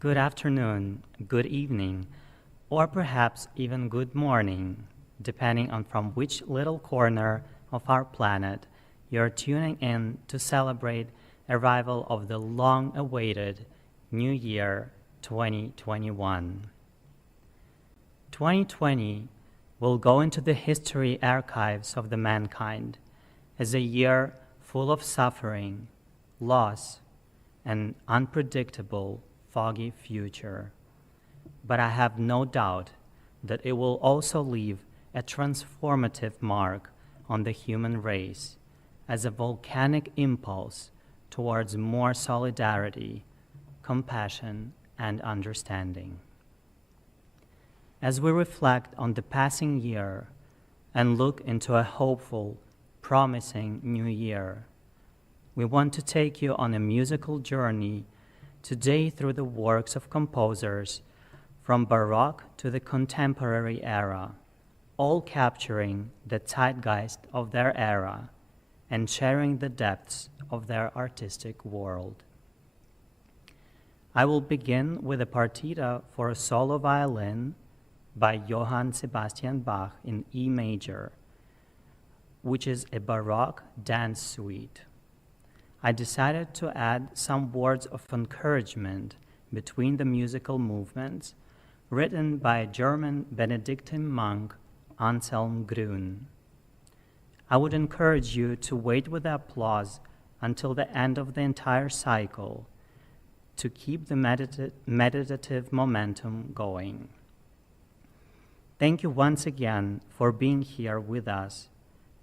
Good afternoon, good evening, or perhaps even good morning, depending on from which little corner of our planet you're tuning in to celebrate arrival of the long-awaited New Year 2021. 2020 will go into the history archives of the mankind as a year full of suffering, loss, and unpredictable foggy future. But I have no doubt that it will also leave a transformative mark on the human race as a volcanic impulse towards more solidarity, compassion, and understanding. As we reflect on the passing year and look into a hopeful, promising new year, we want to take you on a musical journey today through the works of composers from Baroque to the contemporary era, all capturing the zeitgeist of their era and sharing the depths of their artistic world. I will begin with a partita for a solo violin by Johann Sebastian Bach in E major, which is a Baroque dance suite. I decided to add some words of encouragement between the musical movements written by a German Benedictine monk, Anselm Grün. I would encourage you to wait with the applause until the end of the entire cycle to keep the meditative momentum going. Thank you once again for being here with us,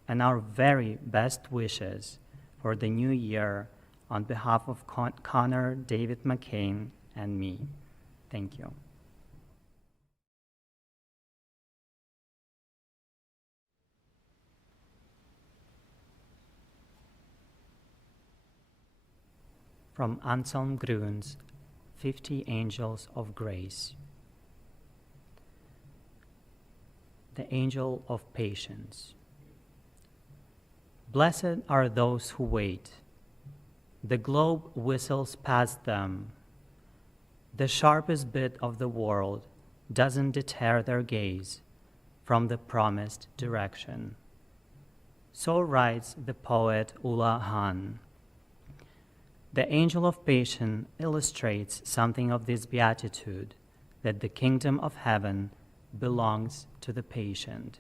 and our very best wishes for the new year on behalf of Connor, David McCain, and me. Thank you. From Anselm Grün's 50 Angels of Grace. The Angel of Patience. Blessed are those who wait. The globe whistles past them. The sharpest bit of the world doesn't deter their gaze from the promised direction. So writes the poet Ulla Hahn. The angel of patience illustrates something of this beatitude, that the kingdom of heaven belongs to the patient.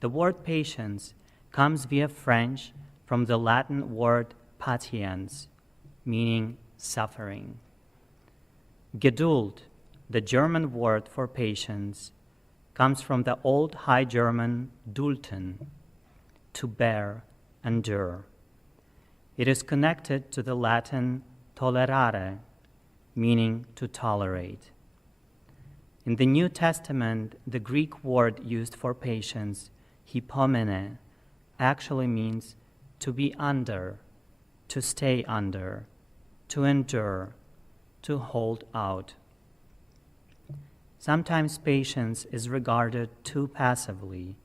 The word patience comes via French from the Latin word patiens, meaning suffering. Geduld, the German word for patience, comes from the Old High German dulden, to bear, endure. It is connected to the Latin tolerare, meaning to tolerate. In the New Testament, the Greek word used for patience, hypomene, actually means to be under, to stay under, to endure, to hold out. Sometimes patience is regarded too passively,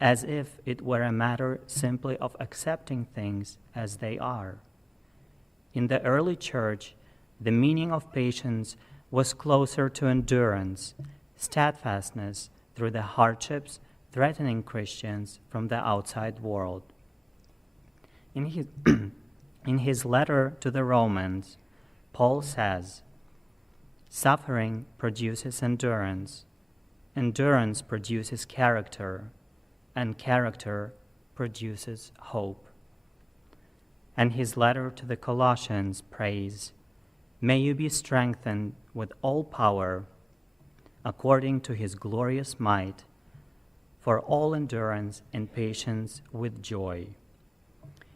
as if it were a matter simply of accepting things as they are. In the early church, the meaning of patience was closer to endurance, steadfastness through the hardships threatening Christians from the outside world. In his letter to the Romans, Paul says, suffering produces endurance, endurance produces character, and character produces hope. And his letter to the Colossians prays, may you be strengthened with all power according to his glorious might, for all endurance and patience with joy.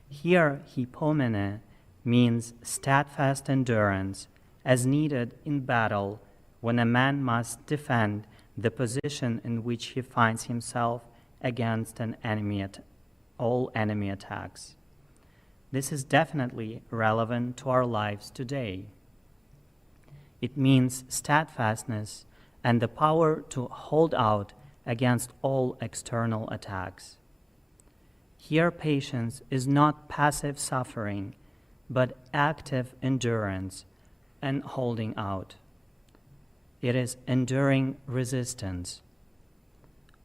Here, hypomene means steadfast endurance as needed in battle when a man must defend the position in which he finds himself against all enemy attacks. This is definitely relevant to our lives today. It means steadfastness and the power to hold out against all external attacks. Here, patience is not passive suffering, but active endurance, and holding out. It is enduring resistance.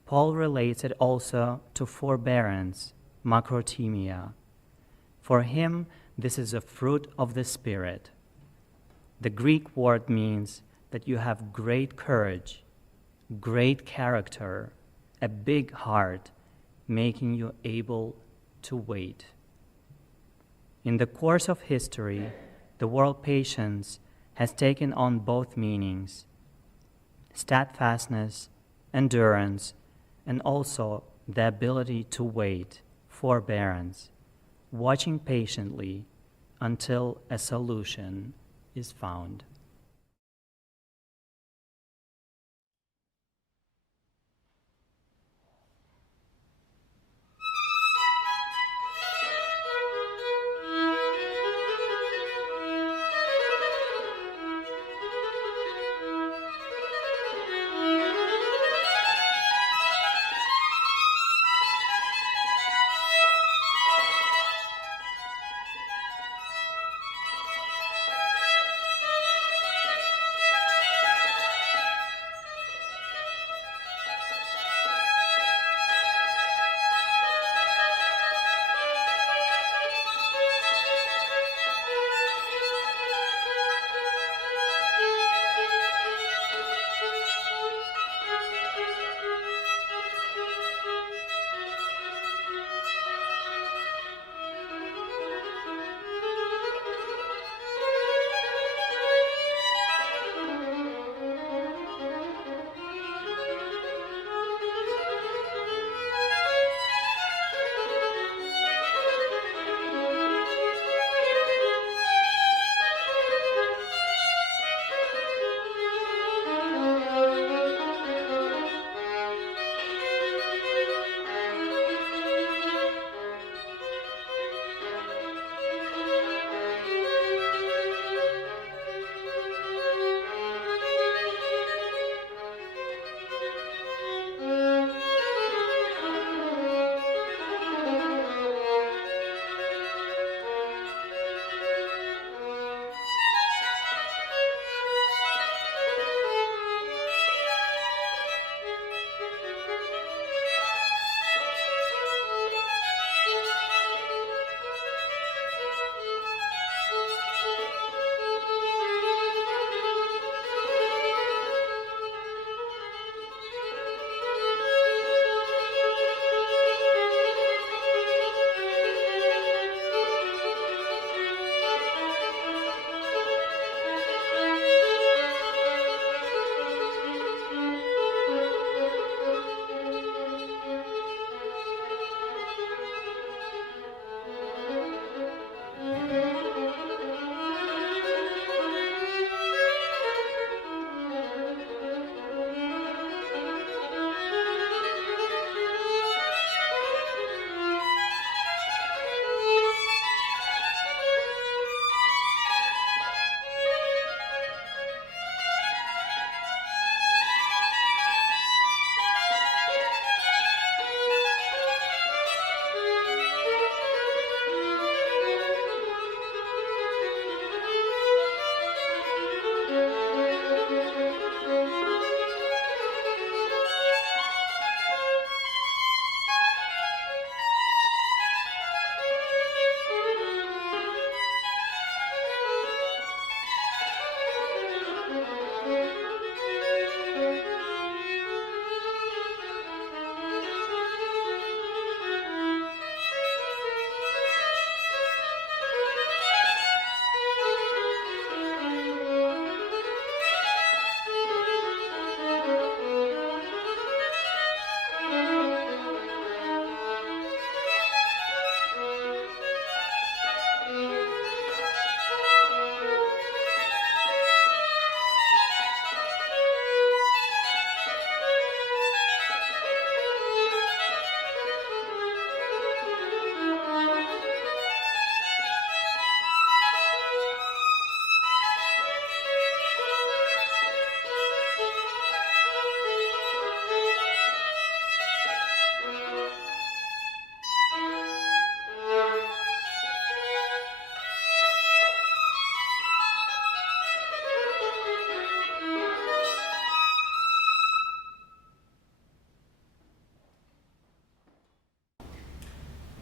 Paul relates it also to forbearance, makrothemia. For him, this is a fruit of the Spirit. The Greek word means that you have great courage, great character, a big heart, making you able to wait. In the course of history, the word patience has taken on both meanings: steadfastness, endurance, and also the ability to wait, forbearance, watching patiently until a solution is found.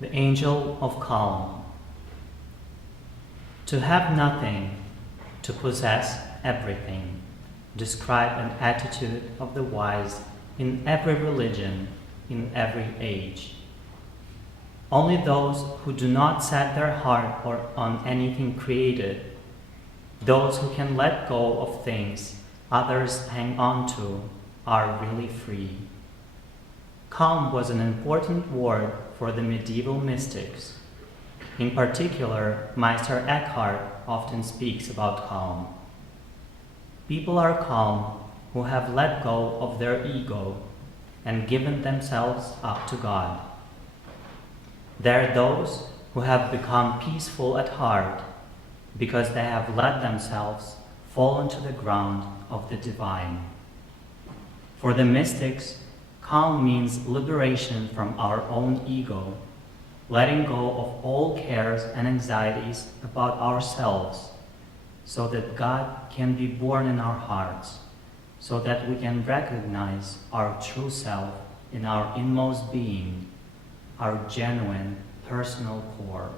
The angel of calm. To have nothing, to possess everything, describe an attitude of the wise in every religion, in every age. Only those who do not set their heart on anything created, those who can let go of things others hang on to, are really free. Calm was an important word for the medieval mystics. In particular, Meister Eckhart often speaks about calm. People are calm who have let go of their ego and given themselves up to God. They are those who have become peaceful at heart because they have let themselves fall into the ground of the divine. For the mystics, calm means liberation from our own ego, letting go of all cares and anxieties about ourselves, so that God can be born in our hearts, so that we can recognize our true self in our inmost being, our genuine personal core.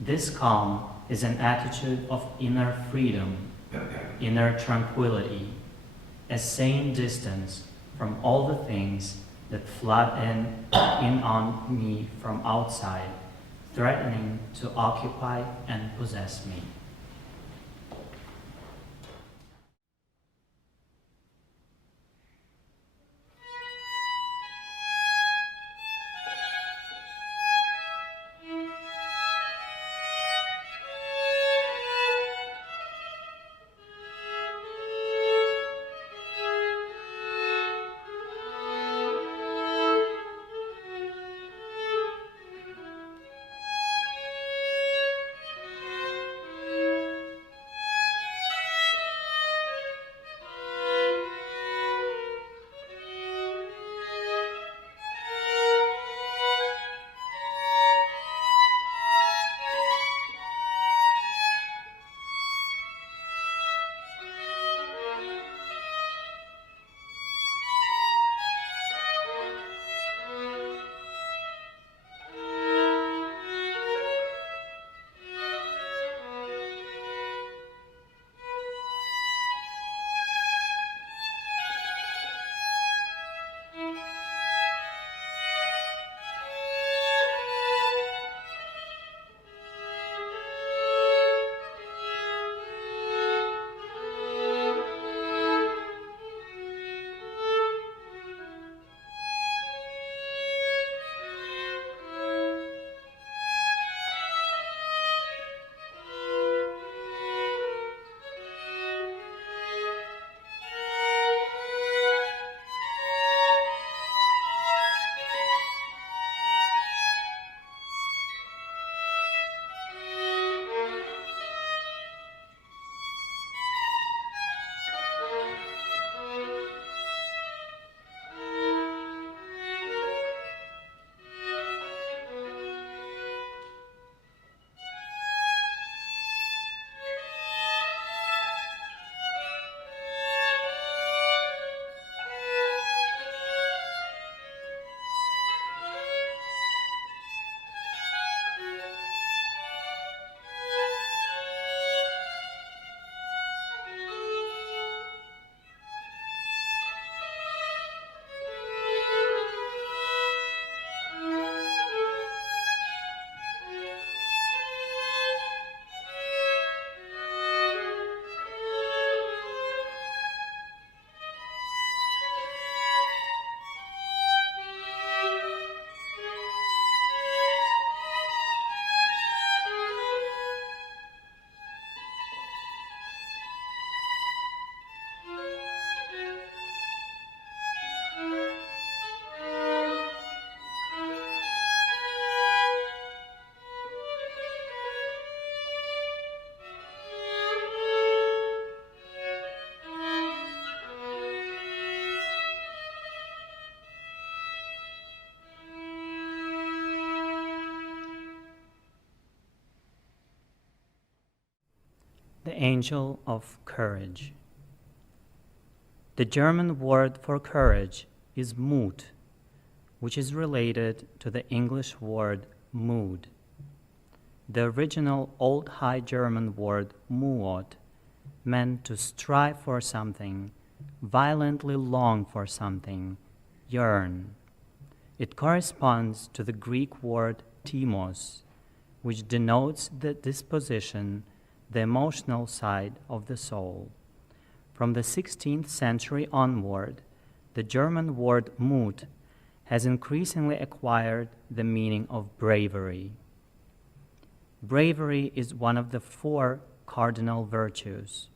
This calm is an attitude of inner freedom, inner tranquility, a sane distance from all the things that flood in on me from outside, threatening to occupy and possess me. The angel of courage. The German word for courage is Mut, which is related to the English word mood. The original Old High German word muot meant to strive for something, violently long for something, yearn. It corresponds to the Greek word timos, which denotes the disposition, the emotional side of the soul. From the 16th century onward, the German word Mut has increasingly acquired the meaning of bravery. Bravery is one of the 4 cardinal virtues.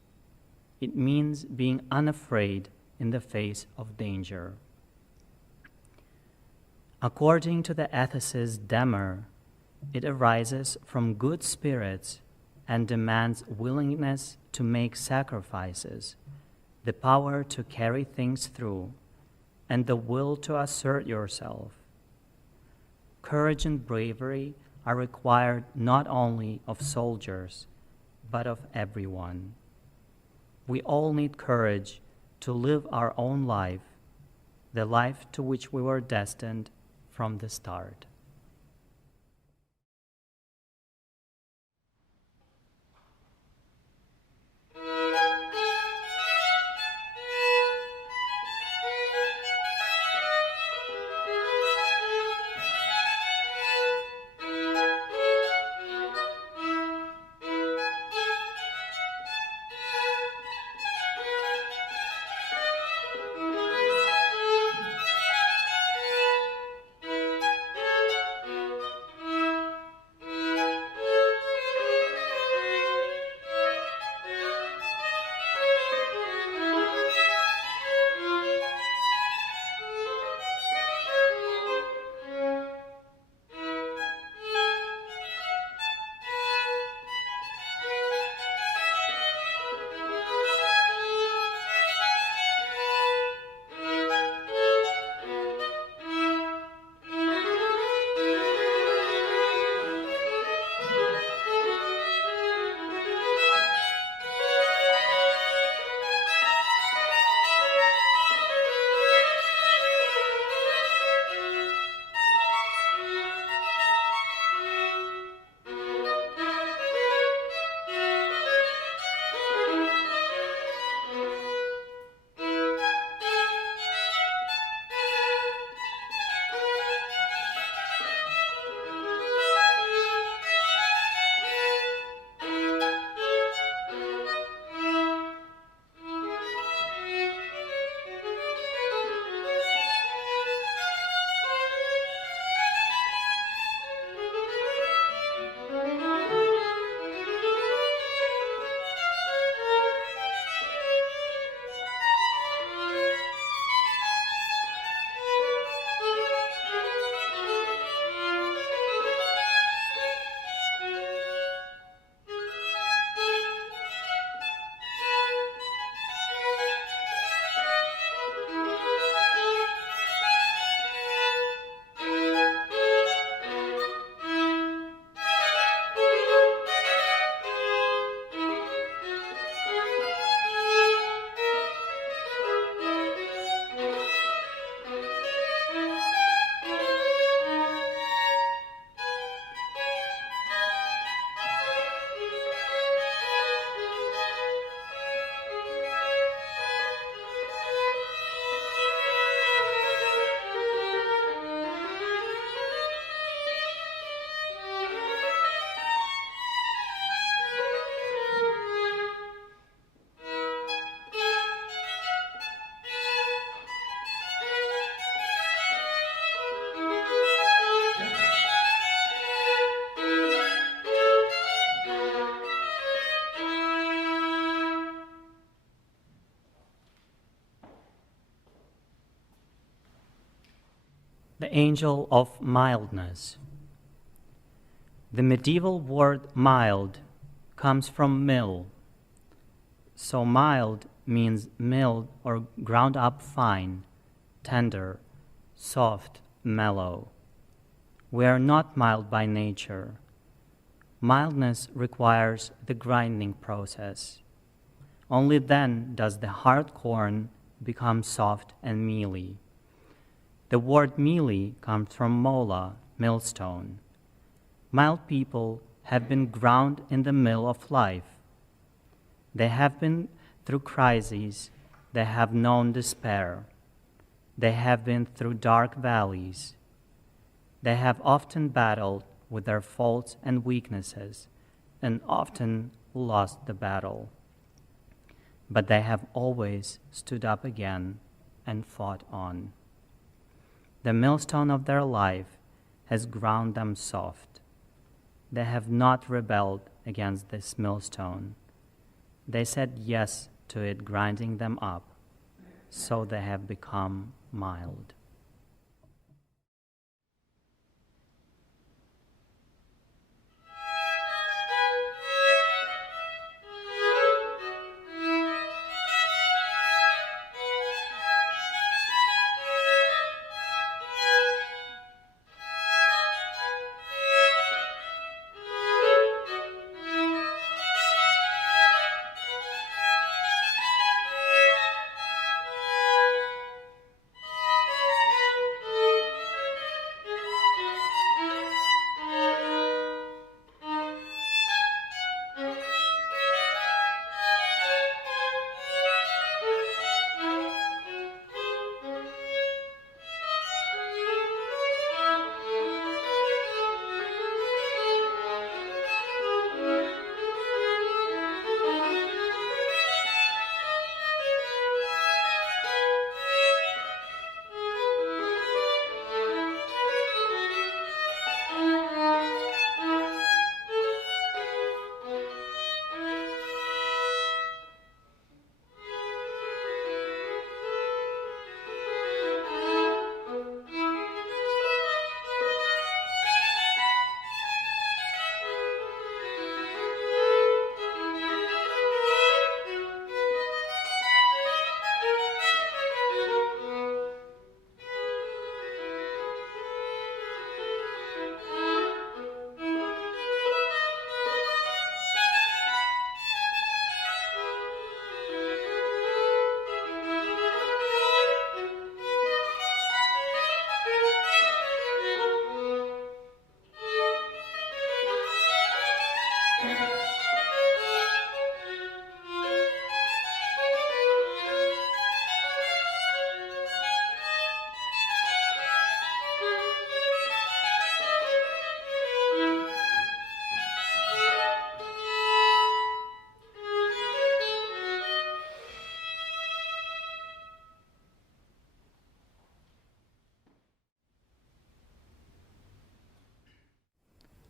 It means being unafraid in the face of danger. According to the ethicist Demer, it arises from good spirits and demands willingness to make sacrifices, the power to carry things through, and the will to assert yourself. Courage and bravery are required not only of soldiers, but of everyone. We all need courage to live our own life, the life to which we were destined from the start. The angel of mildness. The medieval word mild comes from mill. So mild means milled or ground up fine, tender, soft, mellow. We are not mild by nature. Mildness requires the grinding process. Only then does the hard corn become soft and mealy. The word mili comes from mola, millstone. Mild people have been ground in the mill of life. They have been through crises. They have known despair. They have been through dark valleys. They have often battled with their faults and weaknesses and often lost the battle. But they have always stood up again and fought on. The millstone of their life has ground them soft. They have not rebelled against this millstone. They said yes to it grinding them up, so they have become mild.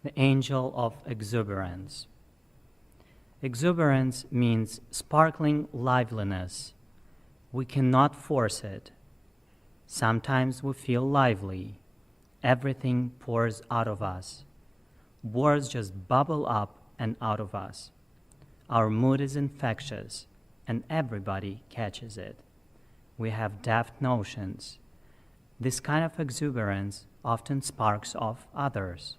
The angel of exuberance. Exuberance means sparkling liveliness. We cannot force it. Sometimes we feel lively. Everything pours out of us. Words just bubble up and out of us. Our mood is infectious, and everybody catches it. We have daft notions. This kind of exuberance often sparks off others,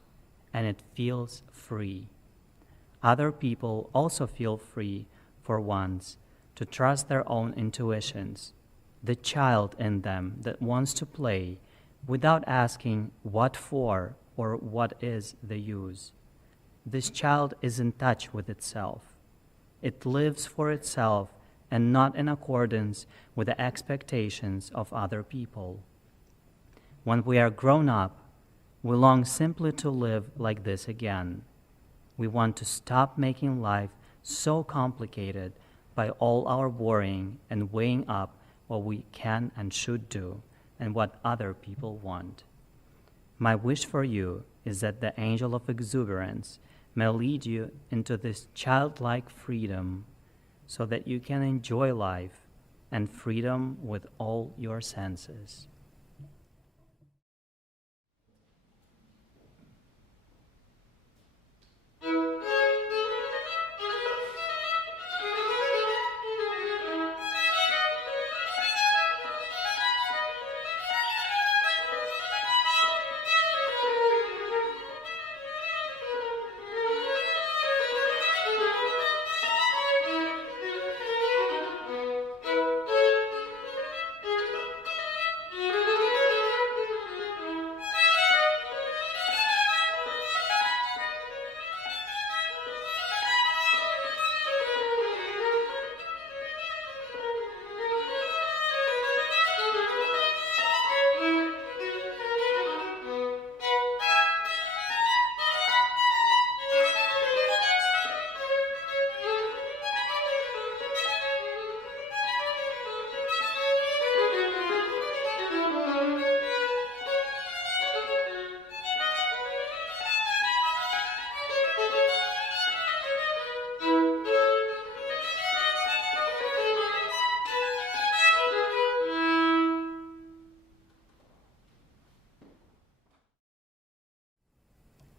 and it feels free. Other people also feel free for once to trust their own intuitions, the child in them that wants to play without asking what for or what is the use. This child is in touch with itself. It lives for itself and not in accordance with the expectations of other people. When we are grown up, we long simply to live like this again. We want to stop making life so complicated by all our worrying and weighing up what we can and should do and what other people want. My wish for you is that the angel of exuberance may lead you into this childlike freedom so that you can enjoy life and freedom with all your senses.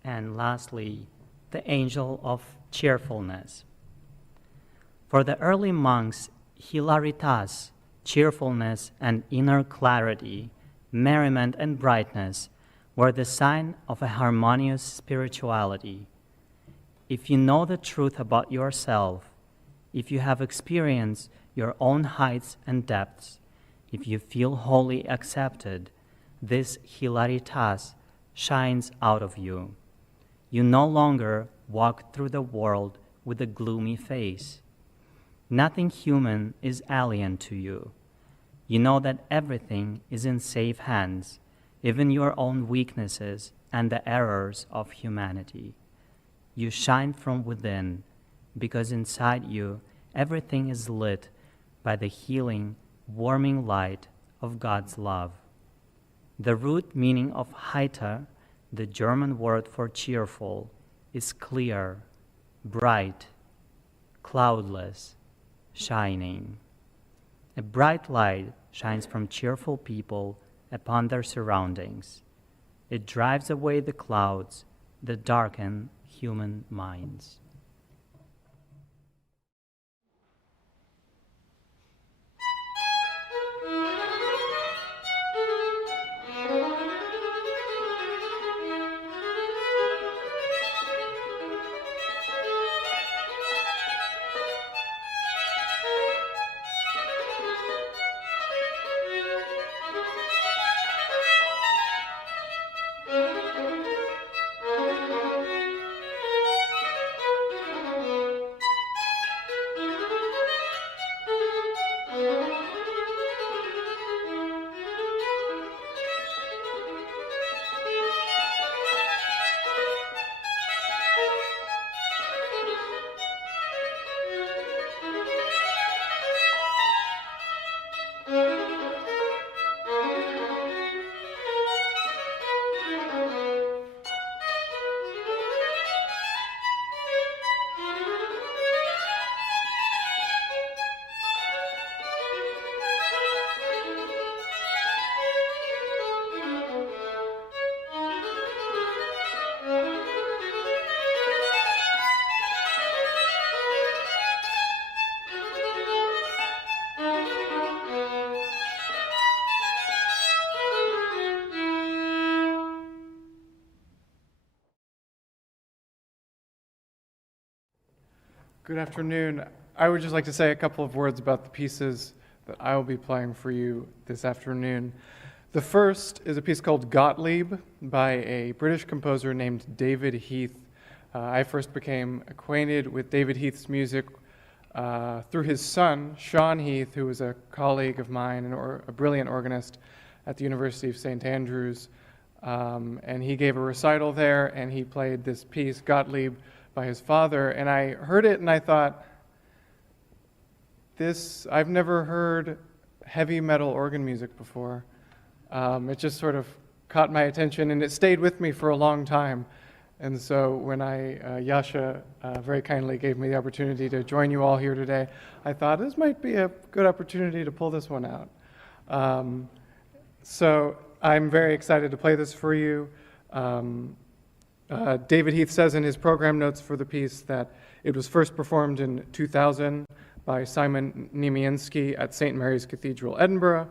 And lastly, the angel of cheerfulness. For the early monks, hilaritas, cheerfulness and inner clarity, merriment and brightness were the sign of a harmonious spirituality. If you know the truth about yourself, if you have experienced your own heights and depths, if you feel wholly accepted, this hilaritas shines out of you. You no longer walk through the world with a gloomy face. Nothing human is alien to you. You know that everything is in safe hands, even your own weaknesses and the errors of humanity. You shine from within because inside you everything is lit by the healing, warming light of God's love. The root meaning of heiter, the German word for cheerful, is clear, bright, cloudless, shining. A bright light shines from cheerful people upon their surroundings. It drives away the clouds that darken human minds. Good afternoon. I would just like to say a couple of words about the pieces that I will be playing for you this afternoon. The first is a piece called Gottlieb by a British composer named David Heath. I first became acquainted with David Heath's music through his son, Sean Heath, who was a colleague of mine and a brilliant organist at the University of St. Andrews. And he gave a recital there, and he played this piece, Gottlieb, by his father. And I heard it, and I thought, I've never heard heavy metal organ music before. It just sort of caught my attention, and it stayed with me for a long time. And so when Yasha very kindly gave me the opportunity to join you all here today, I thought this might be a good opportunity to pull this one out. So I'm very excited to play this for you. David Heath says in his program notes for the piece that it was first performed in 2000 by Simon Niemienski at St. Mary's Cathedral, Edinburgh.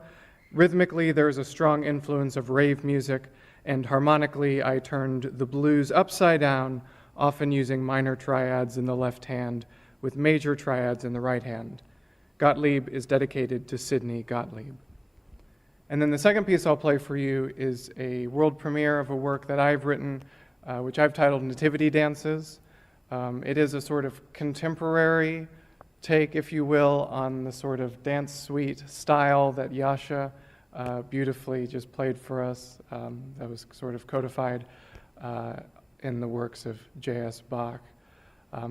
Rhythmically, there is a strong influence of rave music, and harmonically, I turned the blues upside down, often using minor triads in the left hand with major triads in the right hand. Gottlieb is dedicated to Sidney Gottlieb. And then the second piece I'll play for you is a world premiere of a work that I've written, which I've titled Nativity Dances. It is a sort of contemporary take, if you will, on the sort of dance suite style that Yasha beautifully just played for us. That was sort of codified in the works of J.S. Bach.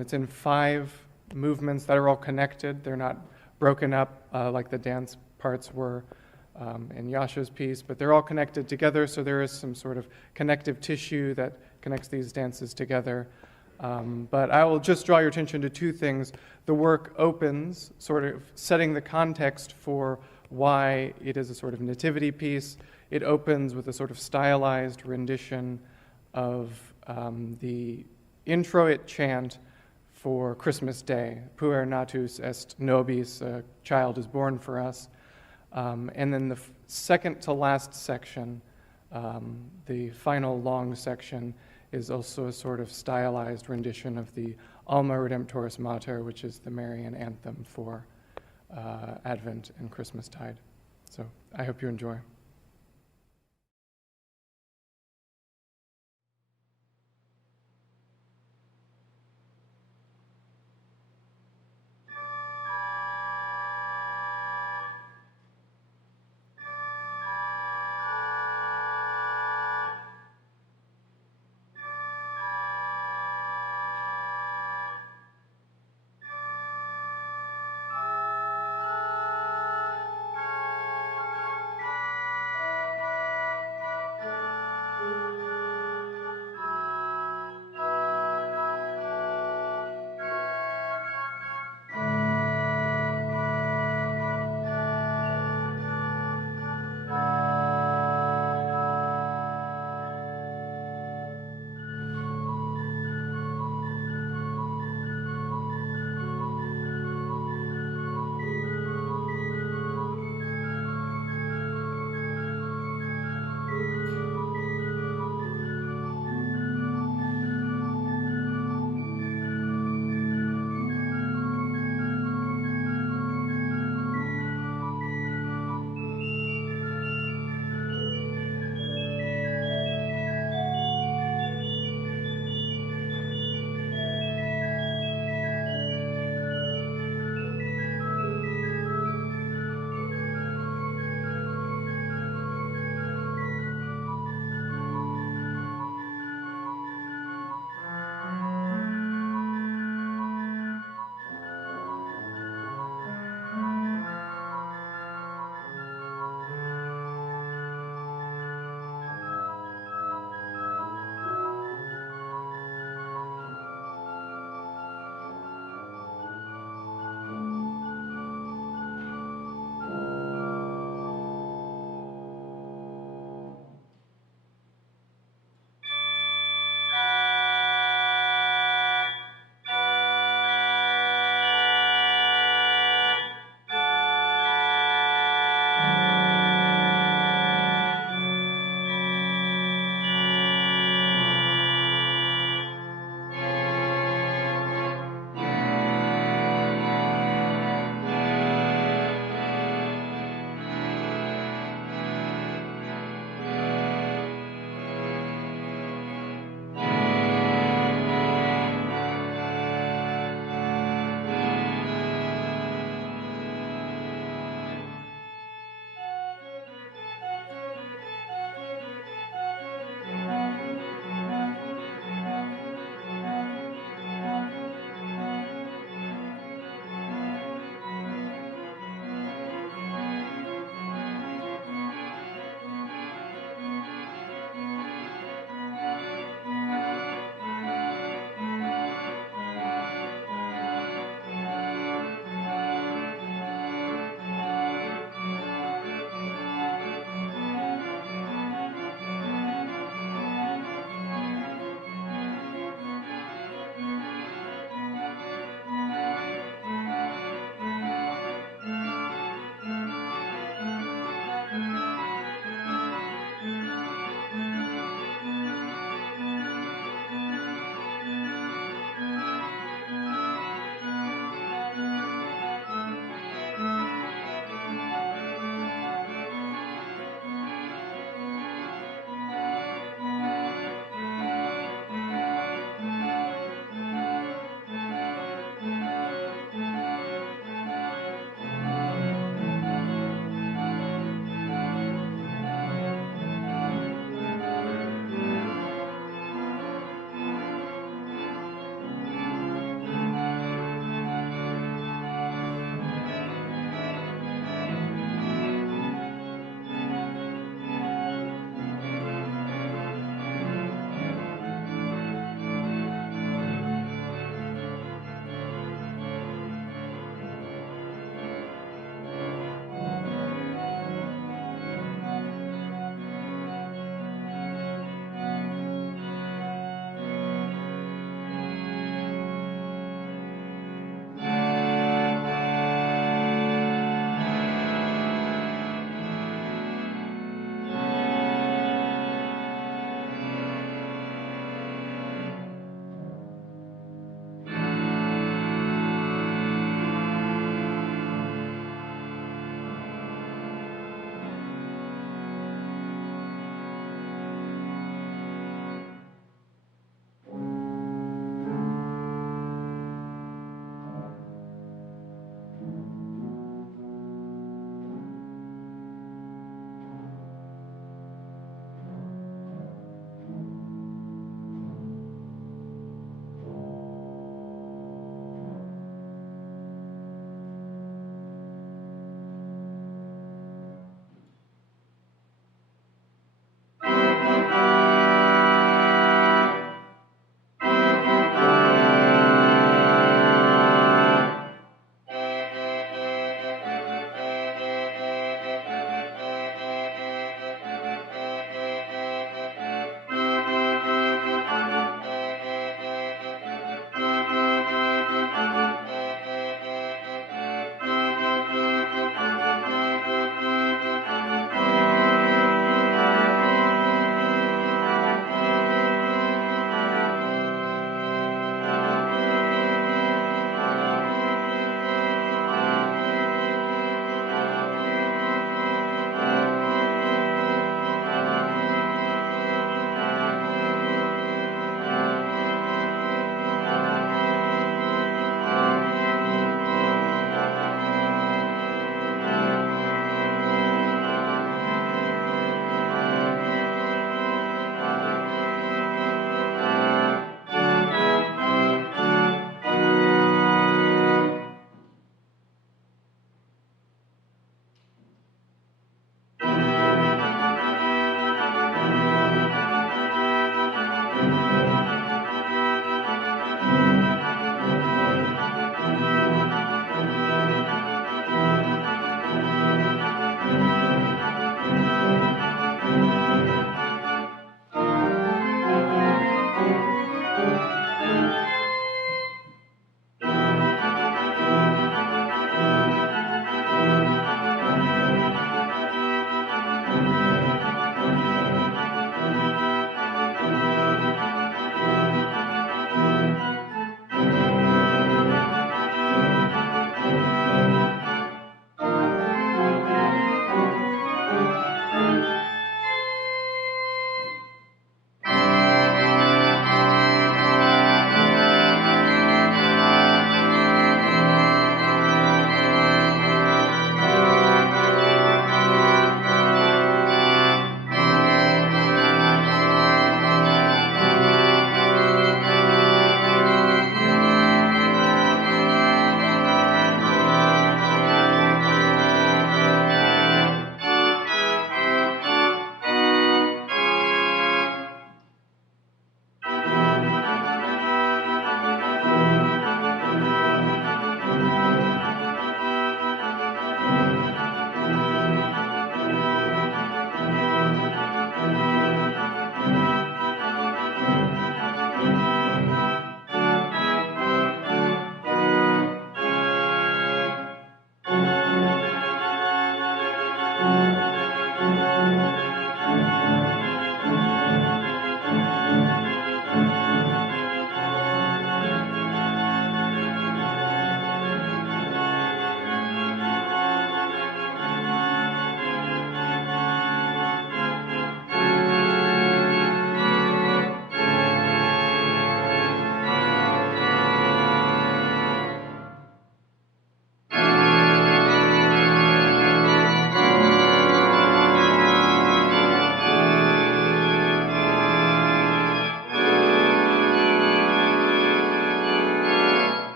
It's in 5 movements that are all connected. They're not broken up like the dance parts were in Yasha's piece, but they're all connected together, so there is some sort of connective tissue that connects these dances together. But I will just draw your attention to 2 things. The work opens, sort of setting the context for why it is a sort of nativity piece. It opens with a sort of stylized rendition of the introit chant for Christmas Day, Puer natus est nobis, a child is born for us. And then the second to last section, the final long section, is also a sort of stylized rendition of the Alma Redemptoris Mater, which is the Marian anthem for Advent and Christmastide. So I hope you enjoy.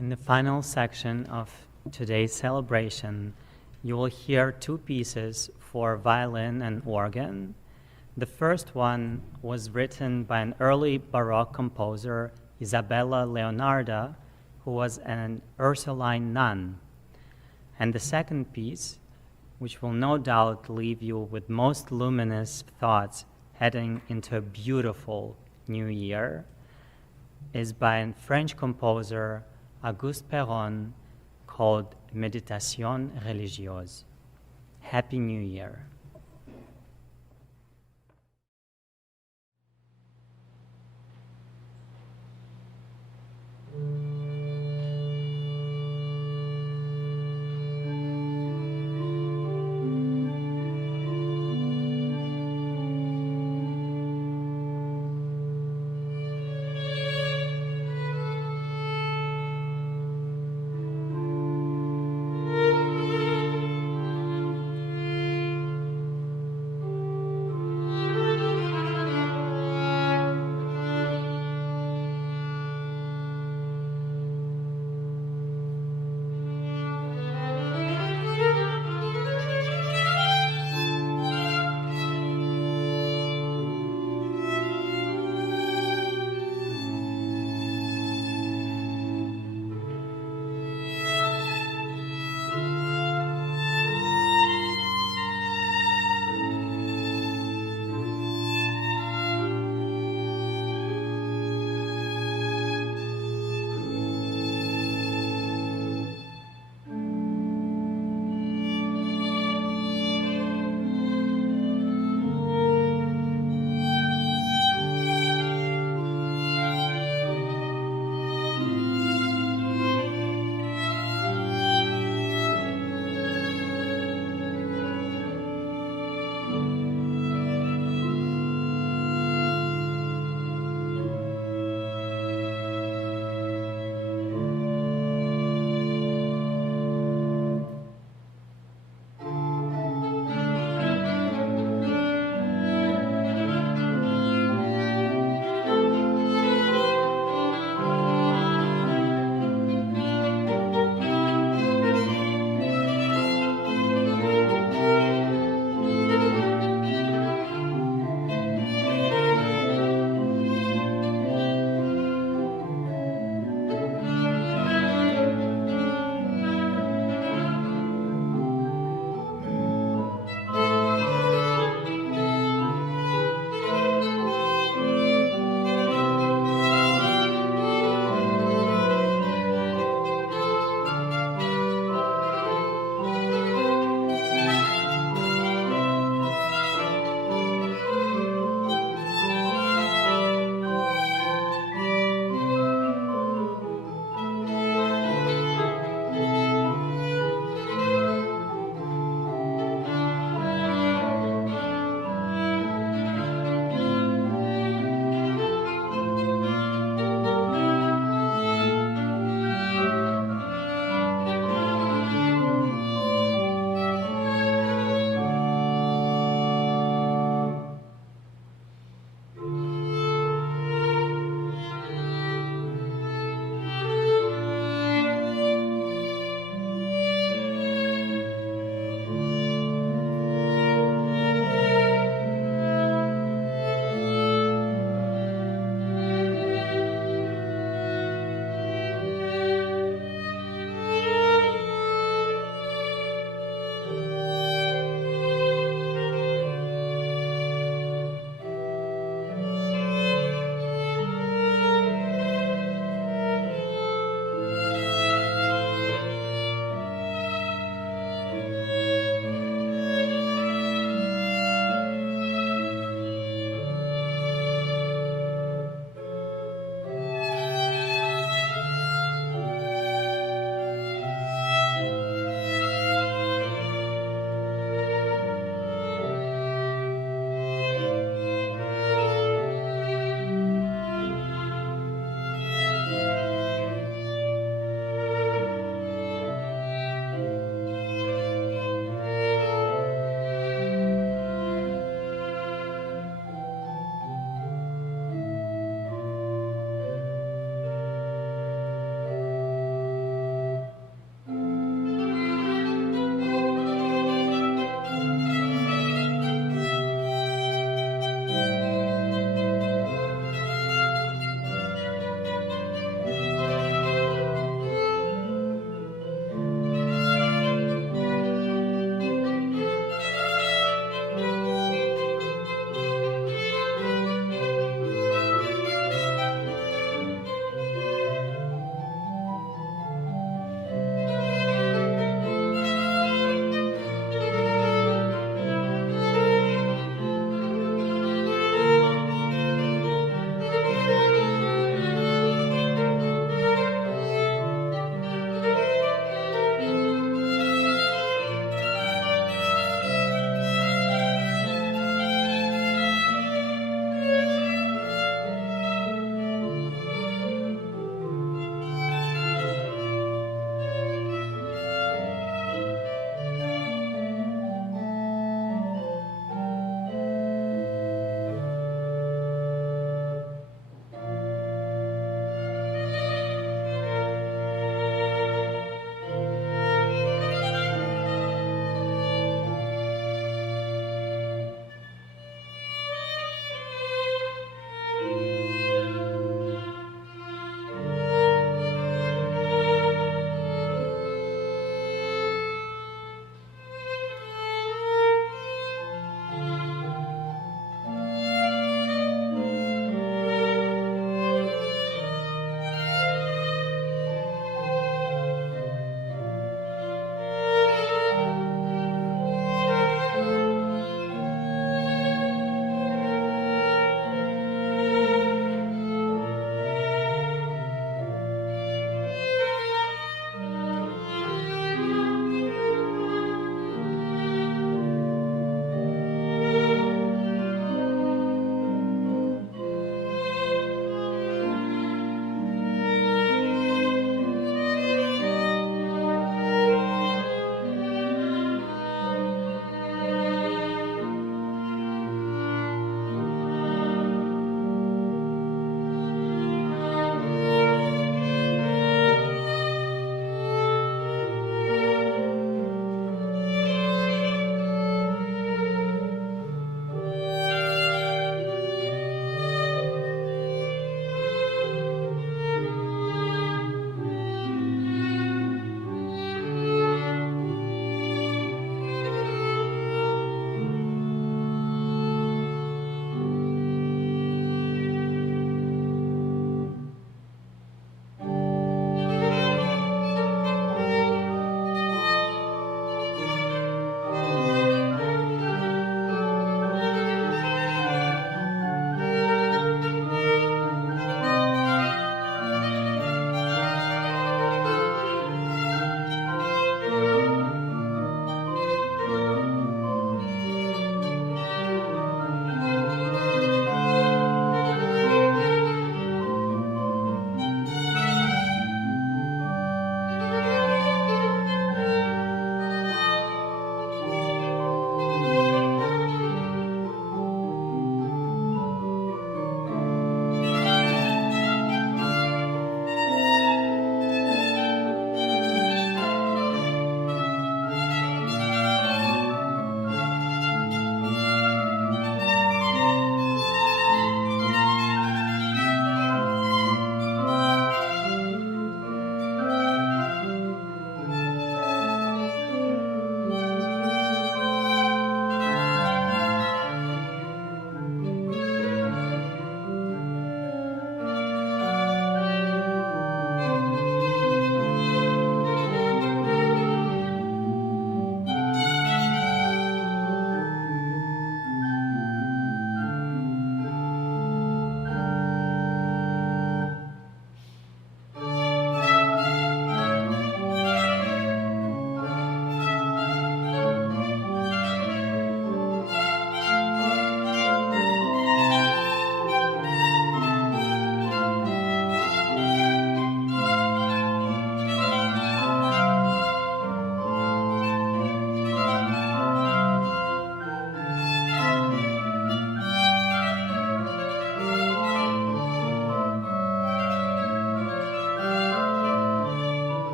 In the final section of today's celebration, you will hear two pieces for violin and organ. The first one was written by an early Baroque composer, Isabella Leonarda, who was an Ursuline nun. And the second piece, which will no doubt leave you with most luminous thoughts heading into a beautiful new year, is by a French composer, Auguste Perron, called Méditation religieuse. Happy New Year.